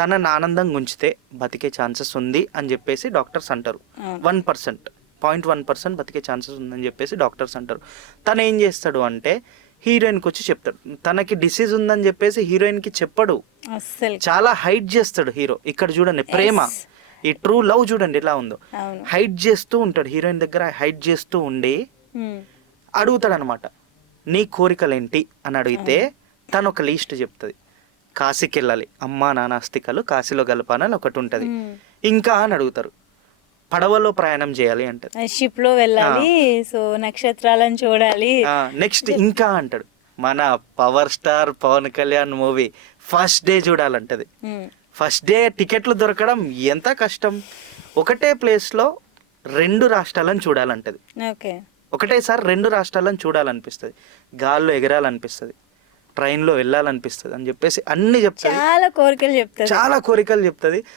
తనని ఆనందంగా ఉంచితే బతికే ఛాన్సెస్ ఉంది అని చెప్పేసి డాక్టర్స్ అంటారు. 1%, 0.1% బతికే ఛాన్సెస్ ఉందని చెప్పేసి డాక్టర్స్ అంటారు. తను ఏం చేస్తాడు అంటే హీరోయిన్కి వచ్చి చెప్తాడు. తనకి డిసీజ్ ఉందని చెప్పేసి హీరోయిన్కి చెప్పడు, అస్సలు చాలా హైడ్ చేస్తాడు హీరో. ఇక్కడ చూడండి ప్రేమ, ఈ ట్రూ లవ్ చూడండి ఎలా ఉందో. అవును. హైడ్ చేస్తూ ఉంటాడు హీరోయిన్ దగ్గర, హైడ్ చేస్తూ ఉండి అడుగుతాడు అనమాట, నీ కోరికలేంటి అని అడిగితే తను ఒక లిస్ట్ చెప్తుంది. కాశీకి వెళ్ళాలి, అమ్మా నాన్న అస్థికలు కాశీలో కలపాలని ఒకటి ఉంటుంది. ఇంకా అని అడుగుతారు, పడవలో ప్రయాణం చేయాలి అంటది, షిప్ లో వెళ్ళాలి, సో నక్షత్రాలను చూడాలి. నెక్స్ట్ ఇంకా అంటాడు, మన power star Pawan Kalyan movie first day చూడాలంటది. ఫస్ట్ డే టికెట్లు దొరకడం ఎంత కష్టం. ఒకటే ప్లేస్లో 2 రాష్ట్రాలను చూడాలంటది. ఓకే. ఒకటేసారి 2 రాష్ట్రాలను చూడాలనిపిస్తుంది, గాల్లో ఎగరాలనిపిస్తుంది, ట్రైన్లో వెళ్ళాలనిపిస్తుంది అని చెప్పేసి అన్ని చెప్తుంది. చాలా కోరికలు చెప్తారు. చాలా కోరికలు చెప్తుంది.